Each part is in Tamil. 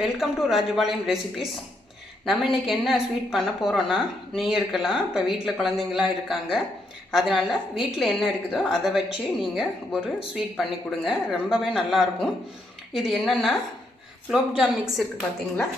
Welcome to Rajapalayam recipes. நம்ம இன்றைக்கி என்ன ஸ்வீட் பண்ண போகிறோன்னா, நியூ இயர்க்கெல்லாம் இப்போ வீட்டில் குழந்தைங்களாம் இருக்காங்க. அதனால் வீட்டில் என்ன இருக்குதோ அதை வச்சு நீங்கள் ஒரு ஸ்வீட் பண்ணி கொடுங்க, ரொம்பவே நல்லாயிருக்கும். இது என்னென்னா, குலோப்ஜாம் மிக்ஸ் இருக்குது பார்த்தீங்களா,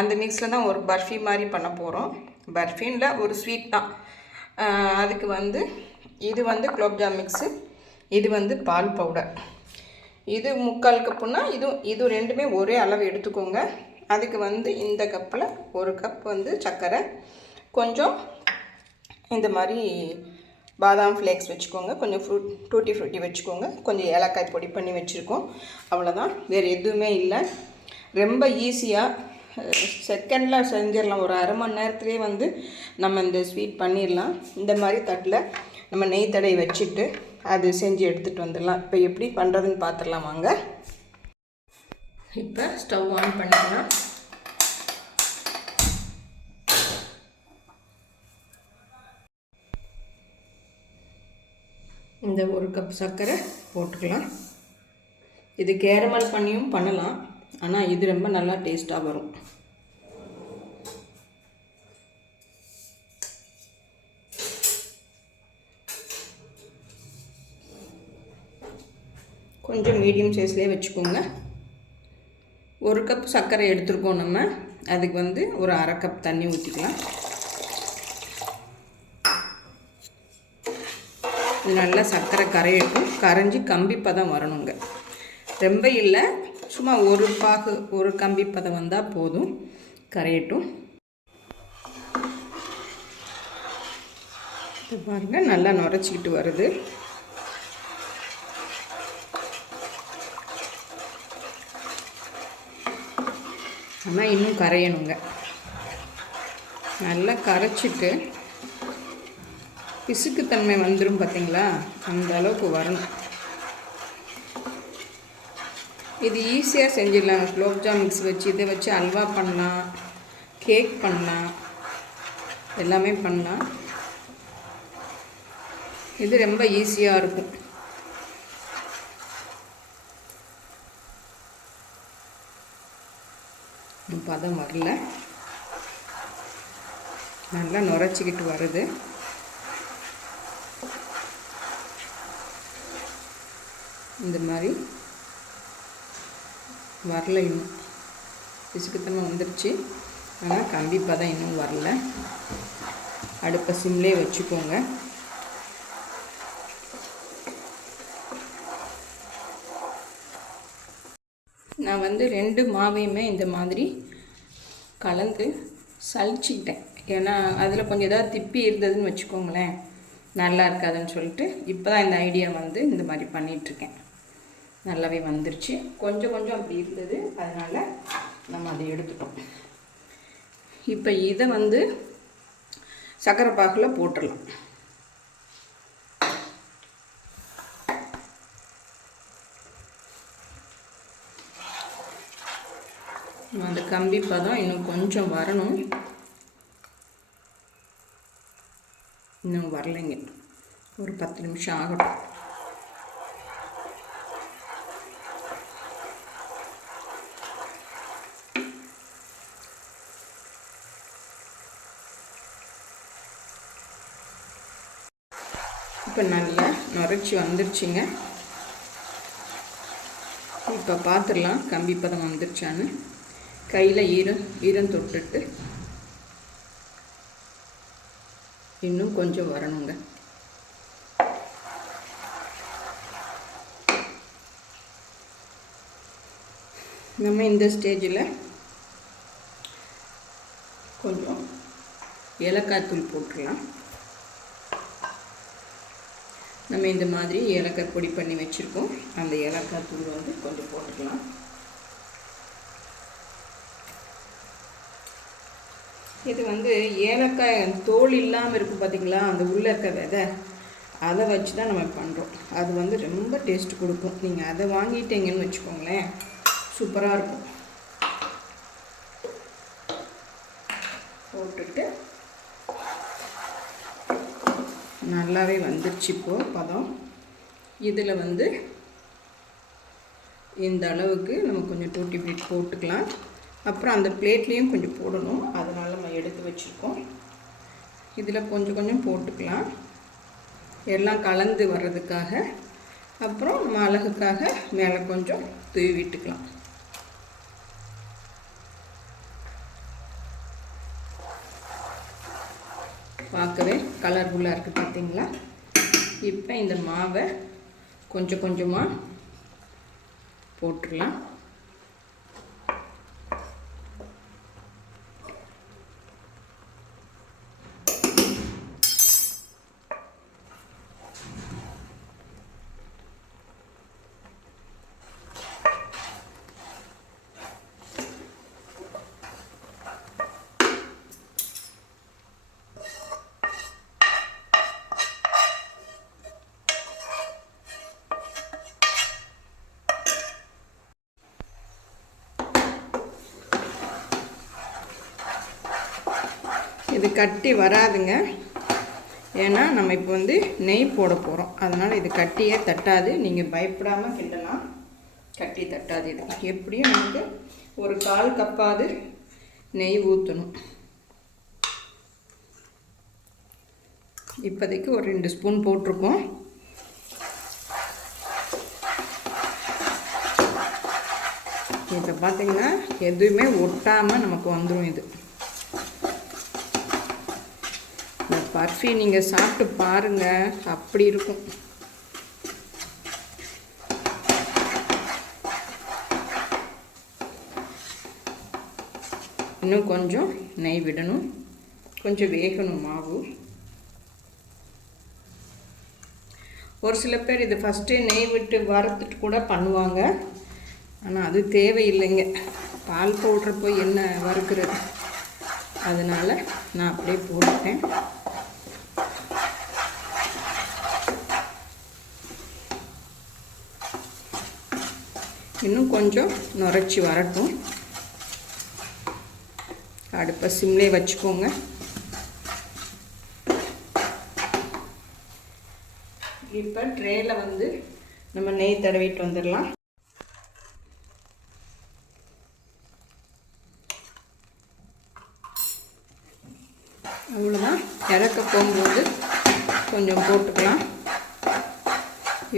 அந்த மிக்ஸில் தான் ஒரு பர்ஃபி மாதிரி பண்ண போகிறோம். பர்ஃபின்ல ஒரு ஸ்வீட் தான். அதுக்கு இது குலோப்ஜாம் மிக்ஸு, இது பால் பவுடர். இது 3/4 கப்புன்னா இது ரெண்டுமே ஒரே அளவு எடுத்துக்கோங்க. அதுக்கு இந்த கப்பில் 1 கப் சர்க்கரை, கொஞ்சம் இந்த மாதிரி பாதாம் ஃப்ளேக்ஸ் வச்சுக்கோங்க, கொஞ்சம் டூட்டி ஃப்ரூட்டி வச்சுக்கோங்க, கொஞ்சம் ஏலக்காய் பொடி பண்ணி வச்சுருக்கோம். அவ்வளோதான், வேறு எதுவுமே இல்லை. ரொம்ப ஈஸியாக செகண்டில் செஞ்சிடலாம். ஒரு அரை மணி நேரத்துலேயே நம்ம இந்த ஸ்வீட் பண்ணிடலாம். இந்த மாதிரி தட்டில் நம்ம நெய் தடவை வச்சுட்டு அது செஞ்சு எடுத்துகிட்டு வந்துடலாம். இப்போ எப்படி பண்ணுறதுன்னு பார்த்துடலாம் வாங்க. இப்போ ஸ்டவ் ஆன் பண்ணிக்கலாம். இந்த 1 கப் சர்க்கரை போட்டுக்கலாம். இது கேரமல் பண்ணியும் பண்ணலாம், ஆனால் இது ரொம்ப நல்லா டேஸ்ட்டாக வரும். கொஞ்சம் மீடியம் சைஸ்லேயே வச்சுக்கோங்க. 1 கப் சர்க்கரை எடுத்துருக்கோம் நம்ம. அதுக்கு ஒரு அரை கப் தண்ணி ஊற்றிக்கலாம். இது நல்லா சர்க்கரை கரையட்டும். கரைஞ்சி கம்பிப்பதம் வரணுங்க, ரொம்ப இல்லை, சும்மா ஒரு கம்பிப்பதம் வந்தால் போதும். கரையட்டும். இது பாருங்கள், நல்லா நுரைச்சிக்கிட்டு வருது. ஆனால் இன்னும் கரையணுங்க. நல்லா கரைச்சிட்டு பிசுக்குத்தன்மை வந்துடும் பார்த்தீங்களா, அந்த அளவுக்கு வரணும். இது ஈஸியாக செஞ்சிடலாம். குலோப்ஜாம் மிக்ஸ் வச்சு இதை வச்சு அல்வா பண்ணலாம், கேக் பண்ணலாம், எல்லாமே பண்ணலாம். இது ரொம்ப ஈஸியாக இருக்கும். பதம் வரல, நல்லா நுரைச்சிக்கிட்டு வருது. இந்த மாதிரி வரல, இன்னும் பிசுக்குத்தன்மை வந்துருச்சு, ஆனால் கம்பி பதம் இன்னும் வரல. அடுப்பை சிம்லே வச்சுக்கோங்க. நான் 2 மாவையுமே இந்த மாதிரி கலந்து சலிச்சிக்கிட்டேன். ஏன்னா அதில் கொஞ்சம் ஏதாவது திப்பி இருந்ததுன்னு வச்சுக்கோங்களேன், நல்லா இருக்காதுன்னு சொல்லிட்டு இப்போ தான் இந்த ஐடியா இந்த மாதிரி பண்ணிகிட்ருக்கேன். நல்லாவே வந்துருச்சு. கொஞ்சம் அப்படி இருந்தது, அதனால் நம்ம அதை எடுத்துட்டோம். இப்போ இதை சர்க்கரை பாகில் போட்டுடலாம். அந்த கம்பி பதம் இன்னும் கொஞ்சம் வரணும், இன்னும் வரலைங்க. ஒரு 10 நிமிஷம் ஆகட்டும். இப்போ நல்லா நுரைச்சி வந்துருச்சுங்க. இப்போ பார்த்துடலாம் கம்பி பதம் வந்துருச்சான்னு. கையில் ஈரம் தொட்டுட்டு இன்னும் கொஞ்சம் வரணுங்க. நம்ம இந்த ஸ்டேஜில் கொஞ்சம் ஏலக்காய் தூள் போட்டுடலாம். நம்ம இந்த மாதிரி ஏலக்காய் பொடி பண்ணி வச்சுருக்கோம், அந்த ஏலக்காய் தூள் கொஞ்சம் போட்டுக்கலாம். இது ஏலக்காய் தோல் இல்லாமல் இருக்கும் பார்த்தீங்களா, அந்த உள்ளே இருக்க விதை, அதை வச்சு தான் நம்ம பண்ணுறோம். அது ரொம்ப டேஸ்ட் கொடுக்கும். நீங்கள் அதை வாங்கிட்டீங்கன்னு வச்சுக்கோங்களேன், சூப்பராக இருக்கும். போட்டுட்டு நல்லாவே வந்துருச்சு இப்போது பதம். இதில் இந்த அளவுக்கு நம்ம கொஞ்சம் டூட்டி ஃப்ரூட்டி போட்டுக்கலாம். அப்புறம் அந்த பிளேட்லேயும் கொஞ்சம் போடணும், அதனால் நம்ம எடுத்து வச்சுருக்கோம். இதில் கொஞ்சம் கொஞ்சம் போட்டுக்கலாம், எல்லாம் கலந்து வர்றதுக்காக. அப்புறம் நம்ம அழகுக்காக மேலே கொஞ்சம் தூவி விட்டுக்கலாம். பார்க்கவே கலர்ஃபுல்லாக இருக்குது பார்த்தீங்களா? இப்போ இந்த மாவை கொஞ்சம் கொஞ்சமாக போட்டுடலாம். இது கட்டி வராதுங்க, ஏன்னா நம்ம இப்போ வந்து நெய் போட போகிறோம். அதனால் இது கட்டியே தட்டாது, நீங்கள் பயப்படாமல் கிண்டலாம், கட்டி தட்டாது. இது எப்படியும் நமக்கு ஒரு 1/4 கப்பாவது நெய் ஊற்றணும். இப்போதைக்கு ஒரு 2 ஸ்பூன் போட்டிருக்கோம். இப்போ பார்த்திங்கன்னா எதுவுமே ஒட்டாமல் நமக்கு வந்துடும். இது பர்ஃபி நீங்கள் சாப்பிட்டு பாருங்கள், அப்படி இருக்கும். இன்னும் கொஞ்சம் நெய் விடணும், கொஞ்சம் வேகணும் மாவு. ஒரு சில பேர் இது ஃபஸ்ட்டே நெய் விட்டு வறுத்துட்டு கூட பண்ணுவாங்க, ஆனால் அது தேவையில்லைங்க. பால் பவுடர் போய் என்ன வறுக்கிறது, அதனால் நான் அப்படியே போட்டுட்டேன். இன்னும் கொஞ்சம் நுரைச்சி வரட்டும். அடுப்பை சிம்லே வச்சுக்கோங்க. இப்போ ட்ரேயில் வந்து நம்ம நெய் தடவிட்டு வந்துடலாம். அவ்வளோதான், இறக்க போகும்போது கொஞ்சம் போட்டுக்கலாம்.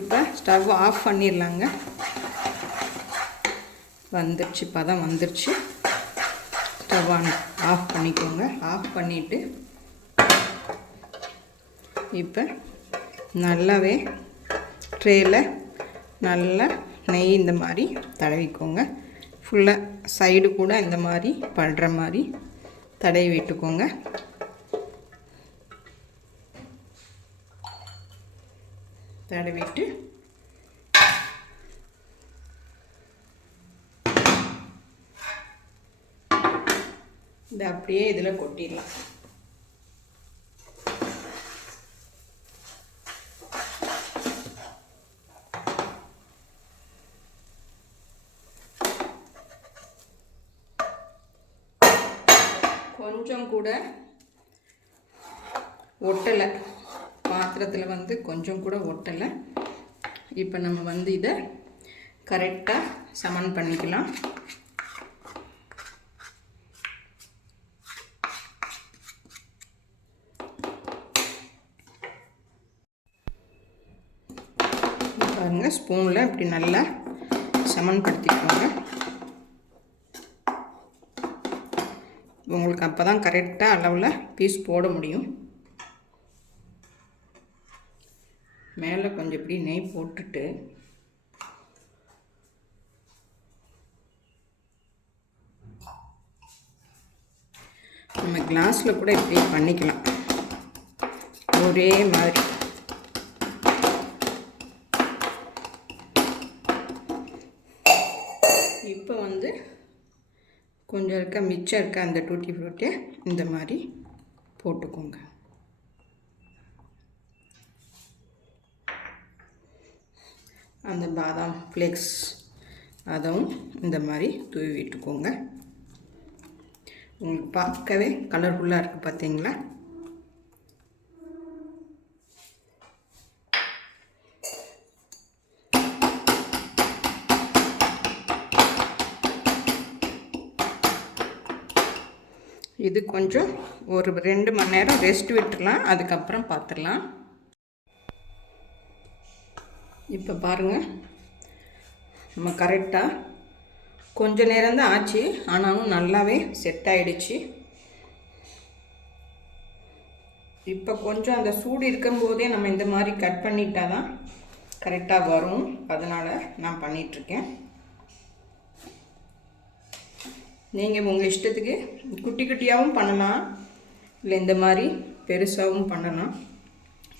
இப்போ ஸ்டவ் ஆஃப் பண்ணிடலாங்க. வந்துடுச்சு, பதம் வந்துடுச்சு. ஸ்டவ் ஆஃப் பண்ணிக்கோங்க. ஆஃப் பண்ணிவிட்டு இப்போ நல்லாவே ட்ரேயில் நல்லா நெய் இந்த மாதிரி தடவிக்கோங்க. ஃபுல்லாக சைடு கூட இந்த மாதிரி படுற மாதிரி தடவி விட்டுக்கோங்க. தடவிட்டு இதை அப்படியே இதில் கொட்டிடலாம். கொஞ்சம் கூட ஒட்டலை, பாத்திரத்தில் வந்து கொஞ்சம் கூட ஒட்டலை. இப்போ நம்ம வந்து இதை கரெக்டாக சமன் பண்ணிக்கலாம். பாருங்கள், ஸ்பூனில் இப்படி நல்லா சமன்படுத்திக்கோங்க. உங்களுக்கு அப்போ தான் கரெக்டாக அளவில் பீஸ் போட முடியும். மேலே கொஞ்சம் இப்படி நெய் போட்டுட்டு நம்ம கிளாஸில் கூட இப்படி பண்ணிக்கலாம், ஒரே மாதிரி. இப்போ வந்து கொஞ்சம் மிச்சம் இருக்க அந்த டூட்டி ஃப்ரூட்டியை இந்த மாதிரி போட்டுக்கோங்க. அந்த பாதாம் ஃப்ளேக்ஸ் அதுவும் இந்த மாதிரி தூவி விட்டுக்கோங்க. உங்களுக்கு பார்க்கவே கலர்ஃபுல்லாக இருக்குது பார்த்தீங்களா? இது கொஞ்சம் ஒரு 2 மணி நேரம் ரெஸ்ட் விட்டுடலாம், அதுக்கப்புறம் பார்த்துடலாம். இப்போ பாருங்கள், நம்ம கரெக்டாக கொஞ்ச நேரம்தான் ஆச்சு, ஆனாலும் நல்லாவே செட் ஆகிடுச்சு. இப்போ கொஞ்சம் அந்த சூடு இருக்கும்போதே நம்ம இந்த மாதிரி கட் பண்ணிட்டா தான் கரெக்டாக வரும். அதனால் நான் பண்ணிகிட்ருக்கேன். நீங்கள் உங்கள் இஷ்டத்துக்கு குட்டி குட்டியாகவும் பண்ணலாம், இல்லை இந்த மாதிரி பெருசாகவும் பண்ணலாம்,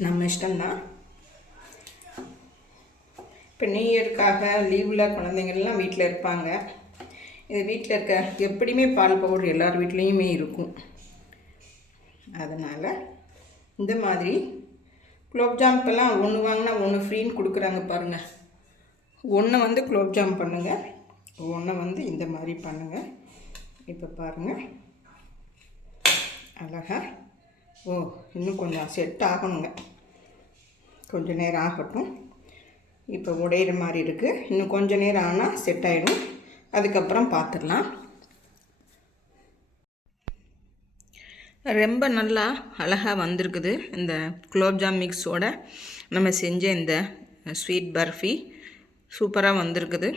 நம்ம இஷ்டம்தான். இப்போ நியூ இயருக்காக லீவில் குழந்தைங்கள்லாம் வீட்டில் இருப்பாங்க. இது வீட்டில் இருக்க எப்படியுமே பால் பவுடர் எல்லார் வீட்லேயுமே இருக்கும். அதனால் இந்த மாதிரி குலோப்ஜாம் இப்போல்லாம் ஒன்று வாங்கினா ஒன்று ஃப்ரீன்னு கொடுக்குறாங்க பாருங்கள். ஒன்று வந்து குலோப்ஜாம் பண்ணுங்கள், ஒன்று இந்த மாதிரி பண்ணுங்கள். இப்போ பாருங்கள் அழகா. இன்னும் கொஞ்சம் செட் ஆகணுங்க, கொஞ்சம் நேரம் ஆகட்டும். இப்போ உடையிற மாதிரி இருக்குது, இன்னும் கொஞ்சம் நேரம் ஆனால் செட் ஆகிடும், அதுக்கப்புறம் பார்த்துடலாம். ரொம்ப நல்லா அழகாக வந்திருக்குது. இந்த குலோப்ஜாம் மிக்ஸோட நம்ம செஞ்ச இந்த ஸ்வீட் பர்ஃபி சூப்பராக வந்திருக்குது.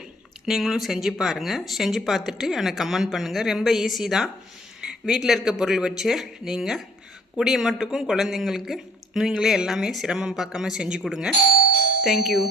நீங்களும் செஞ்சு பாருங்கள். செஞ்சு பார்த்துட்டு எனக்கு கமெண்ட் பண்ணுங்கள். ரொம்ப ஈஸி தான். வீட்டில் இருக்க பொருள் வச்சு நீங்கள் கூடிய மட்டுக்கும் குழந்தைங்களுக்கு நீங்களே எல்லாமே சிரமம் பார்க்காம செஞ்சு கொடுங்க. தேங்க்யூ.